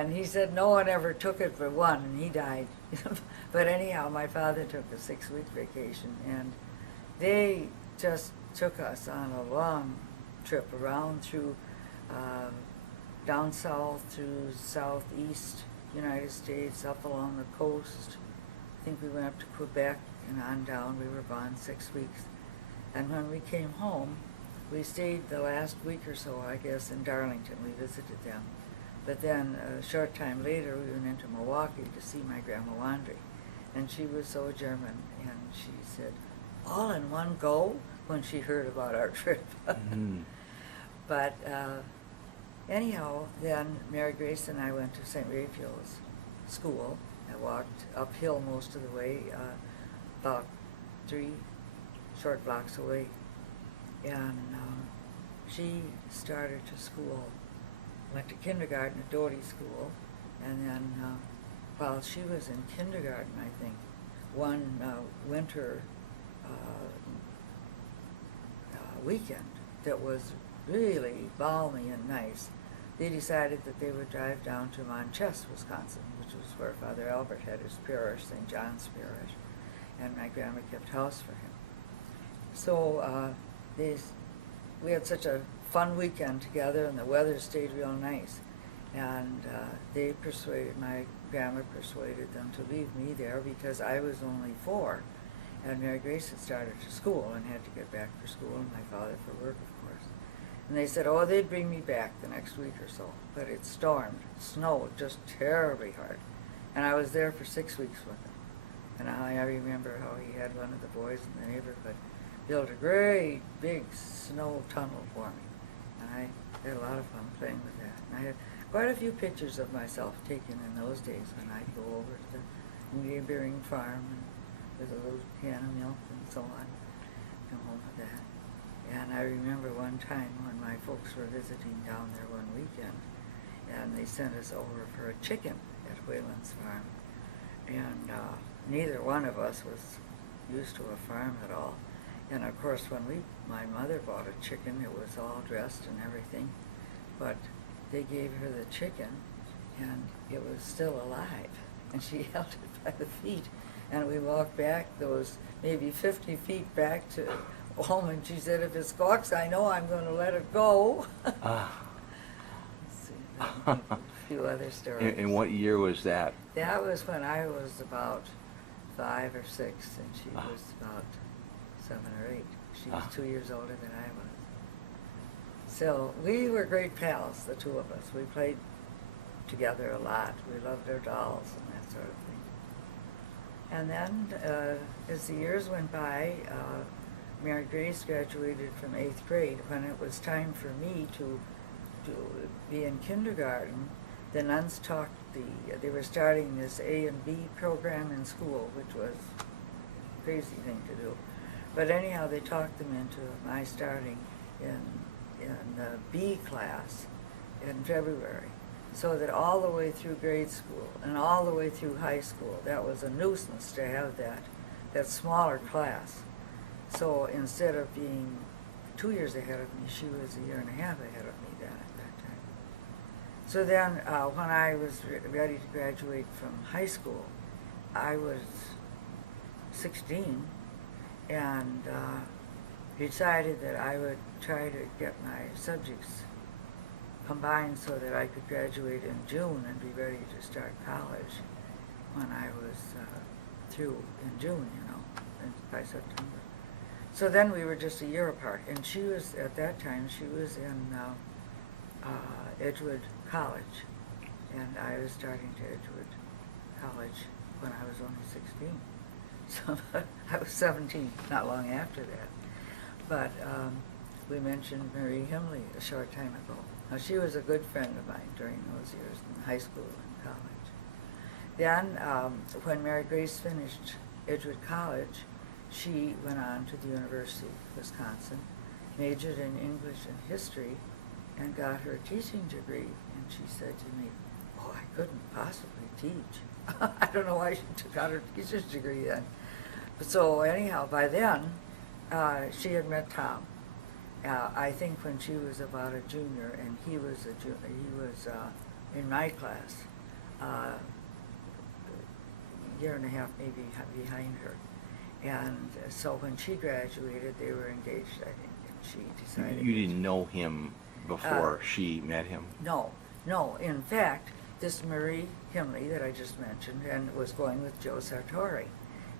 And he said no one ever took it but one, and he died. But anyhow, my father took a 6-week vacation, and they just took us on a long trip around through down south through southeast United States, up along the coast. I think we went up to Quebec and on down. We were gone 6 weeks. And when we came home, we stayed the last week or so, I guess, in Darlington. We visited them. But then a short time later, we went into Milwaukee to see my Grandma Wandry. And she was so German, and she said, all in one go, when she heard about our trip. Mm-hmm. But anyhow, then Mary Grace and I went to St. Raphael's school. I walked uphill most of the way, about 3 short blocks away. And she started to school, went to kindergarten at Doty School, and then while she was in kindergarten, I think, one winter weekend that was really balmy and nice, they decided that they would drive down to Monchess, Wisconsin, which was where Father Albert had his parish, St. John's Parish, and my grandma kept house for him. So we had such a fun weekend together, and the weather stayed real nice. And my grandma persuaded them to leave me there because I was only 4. And Mary Grace had started to school and had to get back for school, and my father for work, of course. And they said, oh, they'd bring me back the next week or so. But it stormed, snowed just terribly hard. And I was there for 6 weeks with him. And I remember how he had one of the boys in the neighborhood build a great big snow tunnel for me. And I had a lot of fun playing with that. And I had quite a few pictures of myself taken in those days when I'd go over to the neighboring farm and with a little can of milk and so on, come home with that. And I remember one time when my folks were visiting down there one weekend, and they sent us over for a chicken at Whalen's farm. And neither one of us was used to a farm at all. And of course, when my mother bought a chicken, it was all dressed and everything, but they gave her the chicken, and it was still alive, and she held it by the feet. And we walked back those maybe 50 feet back to home, and she said, if it squawks, I know I'm going to let it go. Ah. Let's see, a few other stories. And what year was that? That was when I was about 5 or 6, and she was about 7 or 8. She was 2 years older than I was. So we were great pals, the two of us. We played together a lot. We loved our dolls and that sort of thing. And then, as the years went by, Mary Grace graduated from 8th grade. When it was time for me to be in kindergarten, the nuns talked they were starting this A and B program in school, which was a crazy thing to do. But anyhow, they talked them into my starting in the B class in February. So that all the way through grade school and all the way through high school, that was a nuisance to have that smaller class. So instead of being 2 years ahead of me, she was a year and a half ahead of me then at that time. So then when I was ready to graduate from high school, I was 16 and decided that I would try to get my subjects combined so that I could graduate in June and be ready to start college when I was through in June, by September. So then we were just a year apart, and she was, at that time, she was in Edgewood College, and I was starting to Edgewood College when I was only 16. So I was 17 not long after that. But we mentioned Marie Himley a short time ago. Now, she was a good friend of mine during those years in high school and college. Then, when Mary Grace finished Edgewood College, she went on to the University of Wisconsin, majored in English and history, and got her teaching degree. And she said to me, oh, I couldn't possibly teach. I don't know why she took out her teacher's degree then. But so anyhow, by then, she had met Tom. I think when she was about a junior, and he was in my class year and a half maybe behind her. And so when she graduated, they were engaged, I think, and she decided... You didn't know him before she met him? No, no. In fact, this Marie Himley that I just mentioned and was going with Joe Sartori.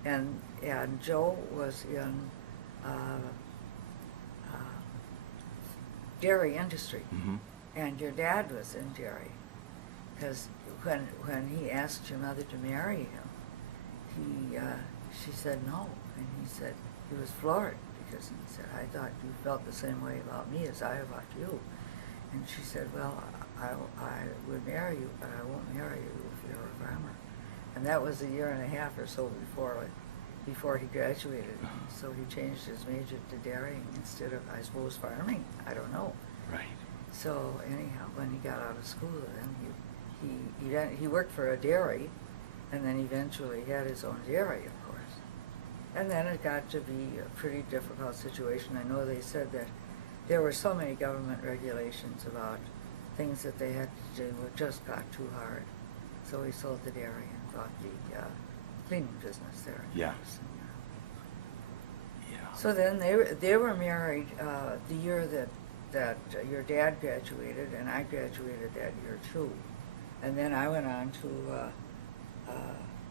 And Joe was in dairy industry. Mm-hmm. And your dad was in dairy. Because when he asked your mother to marry him, she said no. And he said, he was floored because he said, I thought you felt the same way about me as I about you. And she said, well, I would marry you, but I won't marry you if you're a farmer. And that was a year and a half or so before he graduated. So he changed his major to dairying instead of, I suppose, farming. I don't know. Right. So anyhow, when he got out of school, then he worked for a dairy, and then eventually had his own dairy, of course. And then it got to be a pretty difficult situation. I know they said that there were so many government regulations about things that they had to do. It just got too hard. So he sold the dairy and bought the cleaning business there in Madison. Yeah. So then they were married the year that your dad graduated, and I graduated that year too. And then I went on to,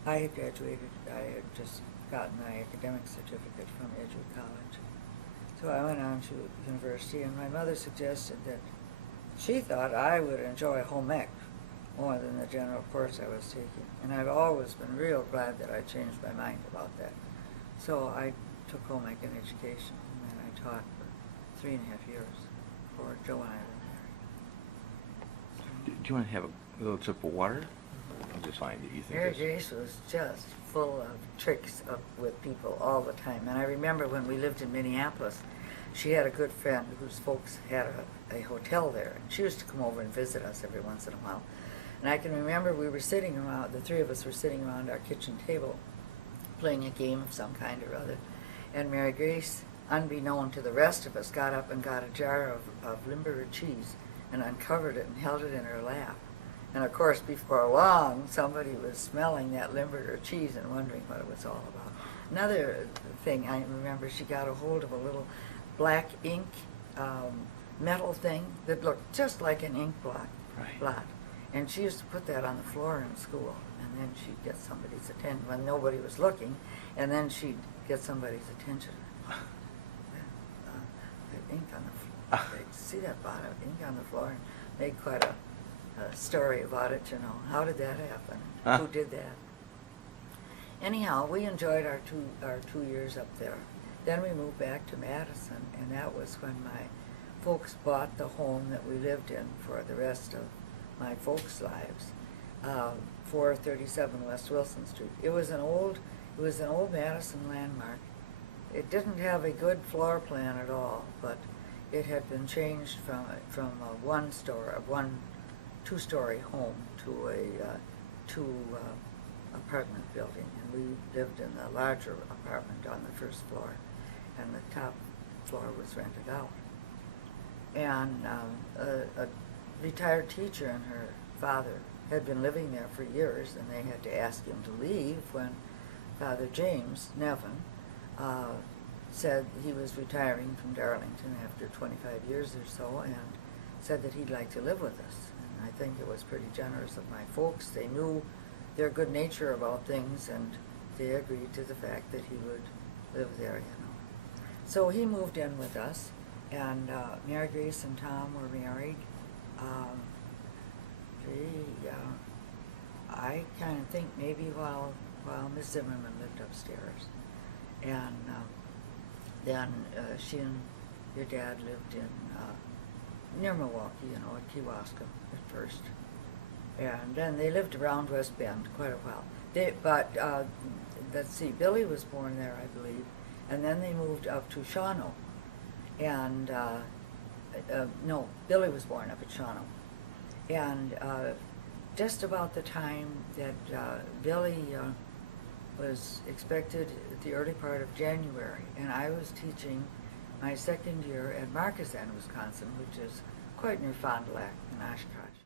I had graduated, I had just gotten my academic certificate from Edgewood College. So I went on to university, and my mother suggested that she thought I would enjoy home ec more than the general course I was taking. And I've always been real glad that I changed my mind about that. So I took home ec in education, and then I taught for 3.5 years before Joe and I were married. Do you want to have a little sip of water? I'll just find it. You think Mary this- Grace was just full of tricks with people all the time. And I remember when we lived in Minneapolis, she had a good friend whose folks had a hotel there. And she used to come over and visit us every once in a while. And I can remember we were sitting around, the three of us were sitting around our kitchen table playing a game of some kind or other. And Mary Grace, unbeknown to the rest of us, got up and got a jar of Limburger cheese and uncovered it and held it in her lap. And of course, before long, somebody was smelling that Limburger cheese and wondering what it was all about. Another thing, I remember she got a hold of a little black ink metal thing that looked just like an ink blot. And she used to put that on the floor in school. And then she'd get somebody's attention when nobody was looking, and then she'd get somebody's attention. That ink on the floor. They'd see that blot of ink on the floor and made quite a story about it, you know. How did that happen? Who did that? Anyhow, we enjoyed our two years up there. Then we moved back to Madison, and that was when my folks bought the home that we lived in for the rest of my folks' lives, 437 West Wilson Street. It was an old Madison landmark. It didn't have a good floor plan at all, but it had been changed from a two-story home to a apartment building, and we lived in the larger apartment on the first floor, and the top floor was rented out. And a retired teacher and her father had been living there for years, and they had to ask him to leave when Father James Nevin said he was retiring from Darlington after 25 years or so, and said that he'd like to live with us. And I think it was pretty generous of my folks. They knew their good nature about things, and they agreed to the fact that he would live there, you know. So he moved in with us, and Mary Grace and Tom were married. I kind of think maybe while Miss Zimmerman lived upstairs. And then she and your dad lived in near Milwaukee, you know, at Kewaskum at first. And then they lived around West Bend quite a while. Let's see, Billy was born there, I believe, and then they moved up to Shawano. And, no, Billy was born up at Shawano. And just about the time that Billy was expected at the early part of January, and I was teaching my second year at Markesan, Wisconsin, which is quite near Fond du Lac in Oshkosh.